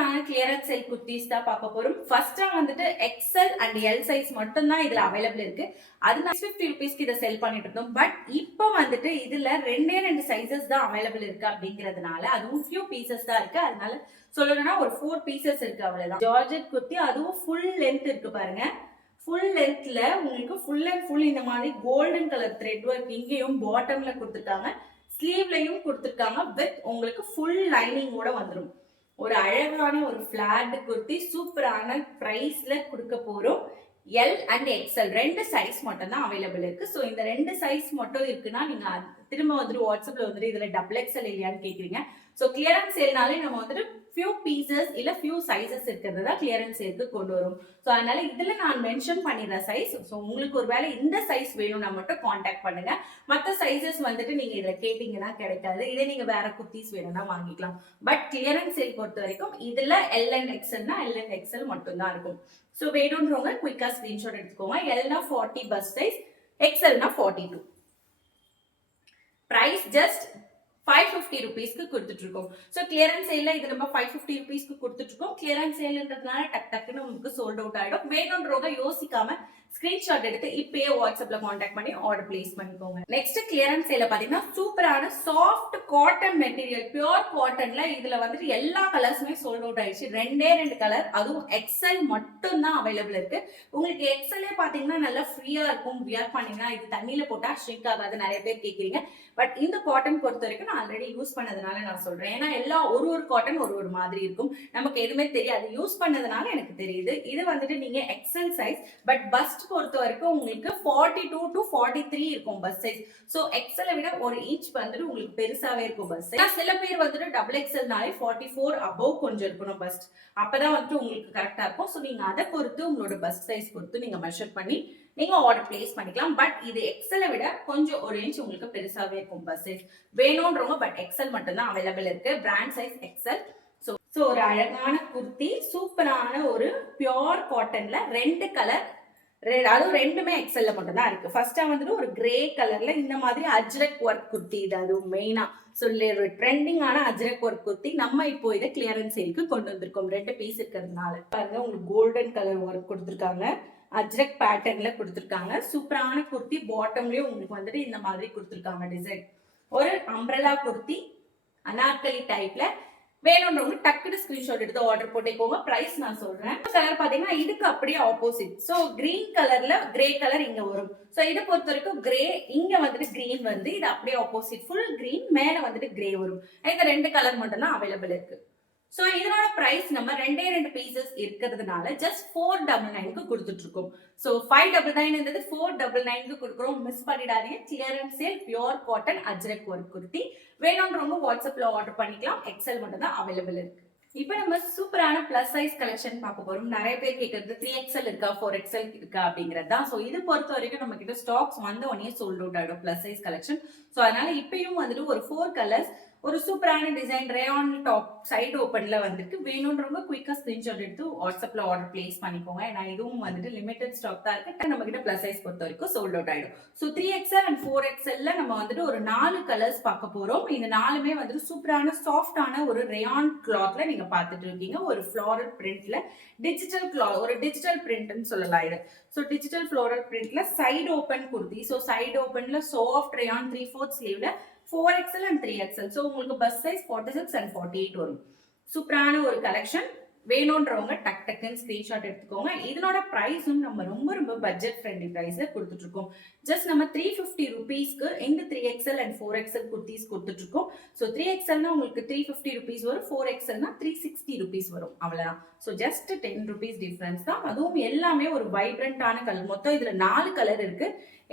சூப்பரான clearance sale kurtis தான் பார்க்க போறோம். ஃபர்ஸ்டா வந்துட்டு எக்ஸ்எல் அண்ட் எல் சைஸ் மட்டும் தான் இதுல அவைலபிள் இருக்கு. அது 650 ருபீஸ்க்கு இதை செல் பண்ணிட்டு இருந்தோம். பட் இப்போ வந்துட்டு இதுல ரெண்டு சைசஸ் தான் அவைலபிள் இருக்கு அப்படிங்கிறதுனால, அதுவும் ஃபியூ பீசஸ் தான் இருக்கு. அதனால சொல்லணும்னா ஒரு 4 பீசஸ் இருக்கு, அவ்வளவுதான். ஜார்ஜெட் குர்த்தி, அதுவும் ஃபுல் லென்த் இருக்கு பாருங்க. ஃபுல் லென்த்ல உங்களுக்கு ஃபுல் அண்ட் ஃபுல் இந்த மாதிரி கோல்டன் கலர் த்ரெட் ஒர்க் இங்கேயும் பாட்டம்ல கொடுத்துருக்காங்க, ஸ்லீவ்லயும் கொடுத்துருக்காங்க. வித் உங்களுக்கு ஃபுல் லைனிங்கோட வந்துடும். ஒரு அழகான ஒரு பிளாட் குர்த்தி சூப்பரான பிரைஸ்ல கொடுக்க போறோம். எல் அண்ட் எக்ஸ்எல் ரெண்டு சைஸ் மட்டும் தான் அவைலபிள் இருக்கு. ஸோ இந்த ரெண்டு சைஸ் மட்டும் இருக்குன்னா நீங்க திரும்ப வந்துட்டு வாட்ஸ்அப்ல வந்துட்டு இதுல டபுள் எக்ஸ்எல் இல்லையான்னு கேக்குறீங்க. ஸோ கிளியரன்ஸ் சேல்னாலே நம்ம வந்துட்டு ஃபியூ பீசஸ் இல்ல ஃபியூ சைசஸ் இருக்கிறது தான் கிளியரன்ஸ் சேலுக்கு கொண்டு வரும். ஸோ அதனால இதுல நான் மென்ஷன் பண்ணிடுற சைஸ். ஸோ உங்களுக்கு ஒரு வேளை இந்த சைஸ் வேணும்னா மட்டும் கான்டாக்ட் பண்ணுங்க. மற்ற சைசஸ் வந்துட்டு நீங்க இதுல கேட்டீங்கன்னா கிடைக்காது. இதே நீங்க வேற குர்த்திஸ் வேணும்னா வாங்கிக்கலாம். பட் கிளியரன்ஸ் சேல் பொறுத்த வரைக்கும் இதுல எல் அண்ட் எக்ஸ்எல்னா எல் அண்ட் எக்ஸ்எல் மட்டும் தான் இருக்கும். ஸோ வேணும்ன்றவங்க குயிக்கா ஸ்கிரீன்ஷாட் எடுத்துக்கோங்க. எல்னா 40 பஸ் சைஸ், எக்ஸ்எல்னா 42. பிரைஸ் ஜஸ்ட் 550 ருபீஸ்க்கு கொடுத்துட்டு இருக்கோம். ஸோ கிளியரன்ஸ் சேல்ல இது நம்ம 550 ருபீஸ்க்கு கொடுத்துட்டு இருக்கோம். கிளியரன்ஸ் சேல்ன்றதுனால டக்குன்னு உங்களுக்கு சோல்ட் அவுட் ஆயிடும். வேணும்ன்றவங்க யோசிக்காம ஸ்கிரீன்ஷாட் எடுத்து இப்பயே வாட்ஸ்அப்ல கான்டாக்ட் பண்ணி ஆர்டர் பிளேஸ் பண்ணிக்கோங்க. நெக்ஸ்ட் கிளியரன்ஸ் சேல்ல பாத்தீங்கன்னா சூப்பரான சாஃப்ட் காட்டன் மெட்டீரியல், பியூர் காட்டன்ல இதுல வந்துட்டு எல்லா கலர்ஸுமே சோல்ட் அவுட் ஆயிடுச்சு. ரெண்டு கலர், அதுவும் எக்ஸ்எல் மட்டும் தான் அவைலபிள் இருக்கு. உங்களுக்கு எக்ஸ்எல்லே பாத்தீங்கன்னா நல்லா ஃப்ரீயா இருக்கும். வியர் பண்ணீங்கன்னா இது தண்ணியில போட்டா ஷ்ரிங்க் ஆகாது, நிறைய பேர் கேக்குறீங்க. பட் இந்த காட்டன் பொறுத்த வரைக்கும் நான் ஆல்ரெடி யூஸ் பண்ணதுனால நான் சொல்றேன். ஏன்னா எல்லா ஒரு காட்டன் ஒரு மாதிரி இருக்கும், நமக்கு எதுவுமே தெரியாது. யூஸ் பண்ணதுனால எனக்கு தெரியுது. இது வந்துட்டு நீங்க எக்ஸ்எல் சைஸ், பட் பஸ்ட் பொறுத்த வரைக்கும் உங்களுக்கு 42 to 43 இருக்கும் பஸ் சைஸ். சோ எக்ஸ்எல் விட ஒரு இன்ச் வந்துட்டு உங்களுக்கு பெருசாவே இருக்கும் பஸ் சைஸ். சில பேர் வந்துட்டு டபுள் எக்ஸ்எல்னாலே 44 அபவ் கொஞ்சம் இருக்கணும் பஸ்ட், அப்பதான் வந்துட்டு உங்களுக்கு கரெக்டா இருக்கும். சோ நீங்க அதை பொறுத்து உங்களோட பஸ் சைஸ் பொறுத்து நீங்க மெஷர் பண்ணி நீங்க ஆர்டர் பிளேஸ் பண்ணிக்கலாம். பட் இது எக்ஸ்எல் விட கொஞ்சம் ஒரு இன்ச் உங்களுக்கு பெருசாவே இருக்கும் பஸ் சைஸ். வேணும்ன்றவங்க பட் எக்ஸ்எல் மட்டும் தான் அவைலபிள் இருக்கு. Brand size XL. சோ ஒரு அழகான குர்த்தி, சூப்பரான ஒரு பியோர் காட்டன்ல ரெண்டு கலர், அதுவும் ரெண்டுமே எக்ஸ்எல்ல மட்டும் தான் இருக்கு. ஃபர்ஸ்டா வந்துட்டு ஒரு கிரே கலர்ல இந்த மாதிரி அஜ்ரக் ஒர்க் குர்த்தி, இது அதுவும் மெயினா சொல்லி ஒரு ட்ரெண்டிங்கான அஜ்ரக் ஒர்க் குர்த்தி நம்ம இப்போ இதை கிளியரன்ஸ் சேலுக்கு கொண்டு வந்திருக்கோம். ரெண்டு பீஸ் இருக்கிறதுனால பாருங்க, உங்களுக்கு கோல்டன் கலர் ஒர்க் கொடுத்துருக்காங்க, அஜ்ரக் பேட்டர்ன்ல கொடுத்துருக்காங்க. சூப்பரான குர்த்தி. பாட்டம்லயும் உங்களுக்கு வந்துட்டு இந்த மாதிரி கொடுத்துருக்காங்க டிசைன். ஒரு அம்ப்ரெல்லா குர்த்தி அனார்கலி டைப்ல. வேணும்ன்றவங்க டக்குனு ஸ்கிரீன்ஷாட் எடுத்து ஆர்டர் போட்டுக்கோங்க. பிரைஸ் நான் சொல்றேன். கலர் பாத்தீங்கன்னா இதுக்கு அப்படியே ஆப்போசிட். சோ கிரீன் கலர்ல கிரே கலர் இங்க வரும். சோ இதை பொறுத்த வரைக்கும் கிரே, இங்க வந்துட்டு கிரீன் வந்து இது அப்படியே ஆப்போசிட். ஃபுல் கிரீன், மேல வந்துட்டு கிரே வரும். இந்த ரெண்டு கலர் மட்டும் தான் அவைலபிள் இருக்கு. சோ இதனோட பிரைஸ் நம்ம ரெண்டு பீசஸ் இருக்கிறதுனால ஜஸ்ட் 499க்கு கொடுத்துட்டு இருக்கோம். சோ 599 இருந்தது 499க்கு கொடுக்குறோம். மிஸ் பண்ணிடாதீங்க. Clearance sale, pure cotton Ajrakh work kurti. வேணும்ன்றவங்க வாட்ஸ்அப்ல ஆர்டர் பண்ணிக்கலாம். எக்ஸ்எல் மட்டும் தான் அவைலபிள் இருக்கு. இப்போ நம்ம சூப்பரான பிளஸ் சைஸ் கலெக்ஷன் பார்க்க போறோம். நிறைய பேர் கேட்கறது 3XL இருக்கா 4XL இருக்கா அப்படிங்கறது தான். ஸோ இது பொறுத்த வரைக்கும் நம்ம கிட்ட ஸ்டாக்ஸ் வந்த உடனே சோல்ட் அவுட் ஆயிடும் பிளஸ் சைஸ் கலெக்ஷன். ஸோ அதனால இப்பயும் வந்துட்டு ஒரு 4 கலர்ஸ், ஒரு சூப்பரான டிசைன் ரேயான் டாப் சைடு ஓப்பன்ல வந்துட்டு வேணும்ன்றவங்க குயிக்கா ஸ்கிரீன்ஷாட் எடுத்து வாட்ஸ்அப்ல ஆர்டர் பிளேஸ் பண்ணிக்கோங்க. ஏன்னா இதுவும் வந்துட்டு லிமிடெட் ஸ்டாக் தான் இருக்கு. நம்ம கிட்ட பிளஸ் சைஸ் பொறுத்த வரைக்கும் சோல்ட் அவுட் ஆயிடும். ஸோ 3XL அண்ட் 4XLல நம்ம வந்துட்டு ஒரு 4 கலர்ஸ் பார்க்க போறோம். இந்த 4மே வந்துட்டு சூப்பரான சாஃப்டான ஒரு ரேயான் கிளாத்ல நீங்க பார்த்துட்டு இருக்கீங்க. ஒரு ஃப்ளோரல் பிரிண்ட்ல டிஜிட்டல் கிளாத், ஒரு டிஜிட்டல் பிரிண்ட்னு சொல்லலாம் இது. ஸோ டிஜிட்டல் ஃப்ளோரல் பிரிண்ட்ல side open kurti. So side ஓப்பன்ல சாஃப்ட் ரேயான் 3/4 ஸ்லீவ்ல 4XL and 3XL. ஸோ உங்களுக்கு பஸ் சைஸ் 46 and 48 வரும். சூப்பரான ஒரு கலெக்ஷன். வேணும்ன்றவங்க டக்குன்னு ஸ்கிரீன்ஷாட் எடுத்துக்கோங்க. இதனோட பிரைஸும் நம்ம ரொம்ப பட்ஜெட் ஃப்ரெண்ட்லி பிரைஸ்ல கொடுத்துட்டு இருக்கோம். ஜஸ்ட் நம்ம 350 ருபீஸ்க்கு இந்த 3XL and 4XL குர்த்திஸ் கொடுத்துட்டு இருக்கோம். ஸோ 3XLனா உங்களுக்கு 350 ருபீஸ் வரும், 4XLனா 360 ருபீஸ் வரும், அவ்வளவுதான். ஸோ ஜஸ்ட் 10 ருபீஸ் டிஃபரன்ஸ் தான். அதுவும் எல்லாமே ஒரு வைப்ரண்டான கலர். மொத்தம் இதுல 4 கலர் இருக்கு.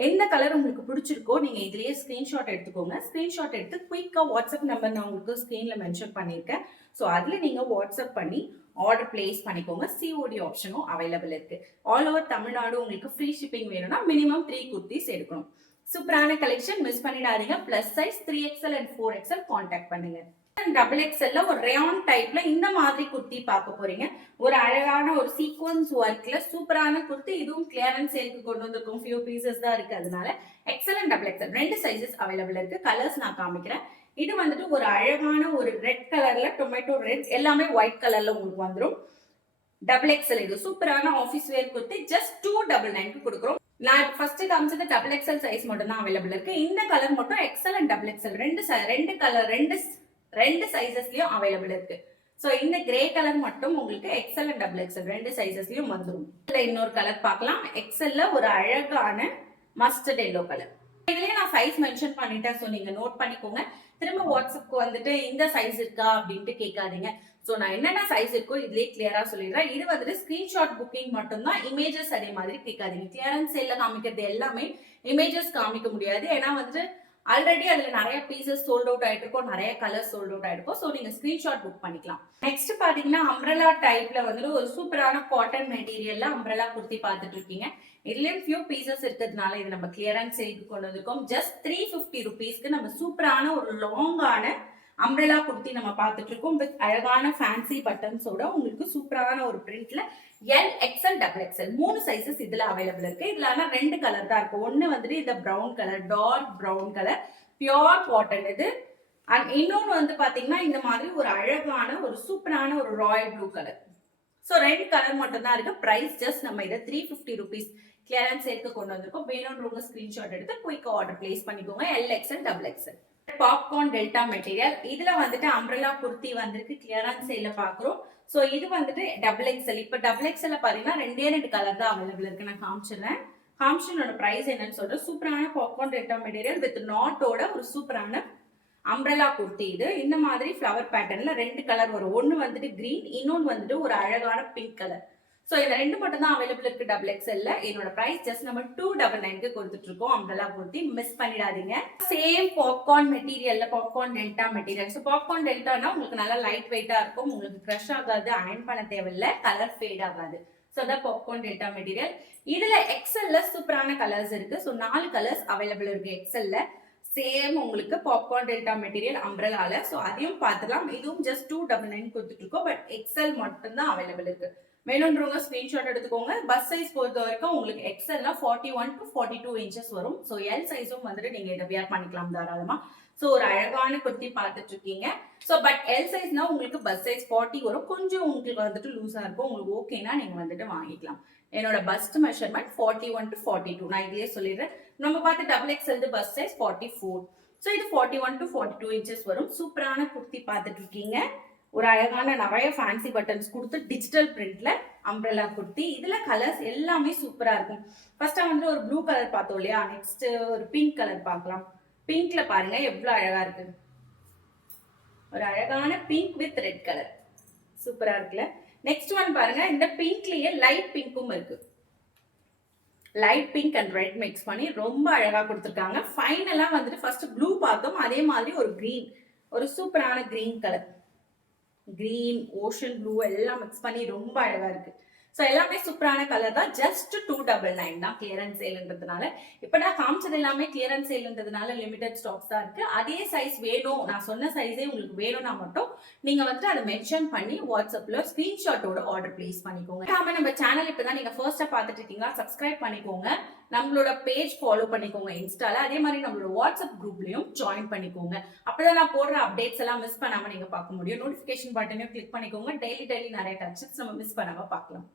எந்த கலர் உங்களுக்கு பிடிச்சிருக்கோ நீங்க இதுலயே ஸ்கிரீன்ஷாட் எடுத்துக்கோங்க. ஸ்கிரீன்ஷாட் எடுத்து குயிக்கா வாட்ஸ்அப் நம்பர் நான் உங்களுக்கு ஸ்கிரீன்ல மென்ஷன் பண்ணிருக்கேன். ஸோ அதுல நீங்க வாட்ஸ்அப் பண்ணி ஆர்டர் பிளேஸ் பண்ணிக்கோங்க. சிஓடி ஆப்ஷனும் அவைலபிள் இருக்கு. ஆல் ஓவர் தமிழ்நாடு உங்களுக்கு ஃப்ரீ ஷிப்பிங் வேணும்னா மினிமம் 3 குர்த்திஸ் எடுக்கணும். சூப்பரான கலெக்ஷன், மிஸ் பண்ணிடாதீங்க. Plus size 3XL and 4XL contact பண்ணுங்க. டபுள் எக்ஸ்எல்ல ஒரு ரேயான் டைப்ல இந்த மாதிரி குர்த்தி பார்க்க போறீங்க. ஒரு அழகான ஒரு சீக்வன்ஸ் ஒர்க்ல சூப்பரான குர்த்தி. இதுவும் கிளியரன்ஸ் சேலுக்கு கொண்டு வந்திருக்கும். ஃபியூ பீசஸ் தான் இருக்கு. அதனால எக்ஸ்எல் அண்ட் டபுள் எக்ஸ்எல் ரெண்டு சைசஸ் அவைலபிள் இருக்கு. கலர்ஸ் நான் காமிக்கிறேன். இது வந்துட்டு ஒரு அழகான ஒரு ரெட் கலர்ல டொமேட்டோ ரெட், எல்லாமே ஒயிட் கலர்ல உங்களுக்கு வந்துடும். டபுள் எக்ஸல் இது சூப்பரான ஆஃபீஸ் வேர் குர்த்தி ஜஸ்ட் 299 கொடுக்குறோம். நான் இப்போ ஃபர்ஸ்ட் காமிச்சது டபுள் எக்ஸல் சைஸ் மட்டும் தான் அவைலபிள் இருக்கு. இந்த கலர் மட்டும் எக்ஸல் அண்ட் டபுள் எக்ஸல் ரெண்டு கலர் ரெண்டு சைசஸ்லயும் அவைலபிள் இருக்கு. சோ இந்த கிரே கலர் மட்டும் உங்களுக்கு எக்ஸல் அண்ட் டபுள் எக்ஸல் ரெண்டு சைசஸ்லயும் வந்துடும். இன்னொரு கலர் பார்க்கலாம். எக்ஸல்ல ஒரு அழகான மஸ்டர்ட் எல்லோ கலர். இதுலயே நான் சைஸ் மென்ஷன் பண்ணிட்டேன், சோ நீங்க நோட் பண்ணிக்கோங்க. திரும்ப வாட்ஸ்அப்க்கு வந்துட்டு இந்த சைஸ் இருக்கா அப்படின்ட்டு கேட்காதீங்க. சோ நான் என்னென்ன சைஸ் இருக்கோ இதுலயே கிளியரா சொல்லிடுறேன். இது வந்துட்டு ஸ்கிரீன்ஷாட் புக்கிங் மட்டும்தான், இமேஜஸ் அதே மாதிரி கேட்காதீங்க. கிளியரன்ஸ் சேல்ல காமிக்கிறது எல்லாமே இமேஜஸ் காமிக்க முடியாது. ஏன்னா வந்துட்டு ஆல்ரெடி அதுல நிறைய பீசஸ் சோல்ட் அவுட் ஆயிட்டு இருக்கும், நிறைய கலர்ஸ் சோல்ட் அவுட் ஆயிருக்கும். சோ நீங்க ஸ்கிரீன்ஷாட் புக் பண்ணிக்கலாம். நெக்ஸ்ட் பாத்தீங்கன்னா அம்ப்ரெல்லா டைப்ல வந்துட்டு ஒரு சூப்பரான காட்டன் மெட்டீரியல்ல அம்ப்ரெல்லா குர்த்தி பார்த்துட்டு இருக்கீங்க. இதுலயும் ஃபியூ பீசஸ் இருக்கிறதுனால இது நம்ம கிளியரன்ஸ் சேலுக்கு கொண்டு வந்திருக்கோம். ஜஸ்ட் 350 ருபீஸ்க்கு நம்ம சூப்பரான ஒரு லாங்கான அம்ப்ரெல்லா குர்த்தி நம்ம பார்த்துட்டு இருக்கோம். வித் அழகான ஃபேன்சி பட்டன்ஸோட உங்களுக்கு சூப்பரான ஒரு பிரிண்ட்ல L XL double XL 3 sizes இதுல அவைலபிள் இருக்கு. இதுல ஆனா 2 கலர் தான் இருக்கு. ஒன்னு வந்துட்டு இந்த brown colour, dark brown colour, pure cotton இது. அண்ட் இன்னொன்னு வந்து பாத்தீங்கன்னா இந்த மாதிரி ஒரு அழகான ஒரு சூப்பரான ஒரு Royal blue colour. So 2 colour மட்டும் தான் இருக்கு. பிரைஸ் ஜஸ்ட் நம்ம இதை 350 ருபீஸ் கிளியரன்ஸ் சேலுக்கு கொண்டு வந்திருக்கோம். வேணும்ன்றவங்க ஸ்கிரீன்ஷாட் எடுத்து குயிக்கா ஆர்டர் பிளேஸ் பண்ணிக்கோங்க. L XL double XL. Popcorn delta material. இதுல வந்துட்டு அம்ப்ரெல்லா குர்த்தி வந்திருக்கு, கிளியரன்ஸ் சேல்ல பாக்குறோம். சோ இது வந்துட்டு டபுள் எக்ஸ்எல். இப்ப டபுள் எக்ஸ்எல் பாத்தீங்கன்னா 2 கலர் தான் அவைலபிள் இருக்கு. நான் காமிச்சினோட பிரைஸ் என்னன்னு சொல்றேன். சூப்பரான பாப்கார்ன் டெல்டா மெட்டீரியல் வித் நாட்டோட ஒரு சூப்பரான அம்ப்ரெல்லா குர்த்தி. இது இந்த மாதிரி ஃபிளவர் பேட்டர்ன்ல 2 கலர் வரும். ஒன்னு வந்துட்டு கிரீன், இன்னொன்னு வந்துட்டு ஒரு அழகான பிங்க் கலர். சோ இந்த 2 மட்டும் தான் அவைலபிள் இருக்கு டபுள் எக்ஸ்எல்ல. என்னோட பிரைஸ் ஜஸ்ட் நம்ம 299 கொடுத்துட்டு இருக்கோம். அம்ப்ரெல்லா குர்த்தி மிஸ் பண்ணிடாதீங்க. சேம் பாப்கார்ன் மெட்டீரியல்ல popcorn delta material. So popcorn டெல்டானா உங்களுக்கு நல்லா லைட் வெயிட்டா இருக்கும், உங்களுக்கு கிரஷ் ஆகாது, அயன் பண்ண தேவையில்ல, கலர் ஃபேட் ஆகாது. சோ அதான் பாப்கார்ன் டெல்டா மெட்டீரியல். இதுல எக்ஸ்எல்ல சூப்பரான கலர்ஸ் இருக்கு. சோ 4 கலர்ஸ் அவைலபிள் இருக்கு எக்ஸ்எல்ல. சேம் உங்களுக்கு பாப்கார்ன் டெல்டா மெட்டீரியல் அம்ப்ரெல்லால. சோ அதையும் பார்த்துலாம். இதுவும் ஜஸ்ட் 299 கொடுத்துட்டு இருக்கோம். பட் எக்ஸ்எல் மட்டும் தான் அவைலபிள் இருக்கு. வேணும்ன்றவங்க ஸ்கிரீன்ஷாட் எடுத்துக்கோங்க. பஸ் சைஸ் பொறுத்த வரைக்கும் உங்களுக்கு எக்ஸ்எல்னா 41 to 42 இன்ச்சஸ் வரும். ஸோ எல் சைஸும் வந்துட்டு நீங்க இதை வியர் பண்ணிக்கலாம் தாராளமா. ஸோ ஒரு அழகான குர்த்தி பார்த்துட்டு இருக்கீங்க. ஸோ பட் எல் சைஸ்னா உங்களுக்கு பஸ் சைஸ் 40 வரும். கொஞ்சம் உங்களுக்கு வந்துட்டு லூஸா இருக்கும். உங்களுக்கு ஓகேனா நீங்க வந்துட்டு வாங்கிக்கலாம். என்னோட பஸ்ட் மெஷர்மெண்ட் 41 to 42. நான் இதையே சொல்லிடுறேன். நம்ம பார்த்து double XL bus size 44. So இது 41 to 42 இன்ச்சஸ் வரும். சூப்பரான குர்த்தி பார்த்துட்டு இருக்கீங்க. ஒரு அழகான நிறைய ஃபேன்சி பட்டன்ஸ் கொடுத்து டிஜிட்டல் பிரிண்ட்ல அம்ப்ரெல்லா குர்த்தி. இதுல கலர்ஸ் எல்லாமே சூப்பரா இருக்கும். ஃபர்ஸ்ட் வந்து ஒரு ப்ளூ கலர் பார்த்தோம் இல்லையா, நெக்ஸ்ட் ஒரு பிங்க் கலர் பார்க்கலாம். பிங்க்ல பாருங்க எவ்வளவு அழகா இருக்கு. ஒரு அழகான பிங்க் வித் ரெட் கலர் சூப்பரா இருக்குல்ல. நெக்ஸ்ட் ஒன் பாருங்க, இந்த பிங்க்லயே லைட் பிங்க்கும் இருக்கு. Light pink and red mix பண்ணி ரொம்ப அழகா கொடுத்துருக்காங்க. ஃபைனலா வந்துட்டு ஃபர்ஸ்ட் ப்ளூ பார்த்தோம், அதே மாதிரி ஒரு கிரீன், ஒரு சூப்பரான green colour, green ocean blue எல்லாம் மிக்ஸ் பண்ணி ரொம்ப அழகா இருக்கு. ஸோ எல்லாமே சூப்பரான கலர் தான். ஜஸ்ட் 299 தான் கிளியரன்ஸ் சேல்ன்றதுனால. இப்போ நான் காமிச்சது எல்லாமே கிளியரன்ஸ் சேல்ன்றதுனால லிமிடெட் ஸ்டாக்ஸ் தான் இருக்கு. அதே சைஸ் வேணும், நான் சொன்ன சைஸே உங்களுக்கு வேணும்னா மட்டும் நீங்க வந்துட்டு அதை மென்ஷன் பண்ணி வாட்ஸ்அப்ல ஸ்கிரீன்ஷாட்டோட ஆர்டர் பிளேஸ் பண்ணிக்கோங்க. நம்ம சேனல் இப்பதான் நீங்க ஃபர்ஸ்டா பார்த்துட்டு இருக்கீங்களா, சப்ஸ்கிரைப் பண்ணிக்கோங்க. நம்மளோட பேஜ் ஃபாலோ பண்ணிக்கோங்க இன்ஸ்டால. அதே மாதிரி நம்மளோட வாட்ஸ்அப் குரூப்லயும் ஜாயின் பண்ணிக்கோங்க. அப்பதான் நான் போடுற அப்டேட்ஸ் எல்லாம் மிஸ் பண்ணாம நீங்க பார்க்க முடியும். நோட்டிபிகேஷன் பட்டனையும் கிளிக் பண்ணிக்கோங்க. டெய்லி நிறைய டச்சஸ் நம்ம மிஸ் பண்ணாம பார்க்கலாம்.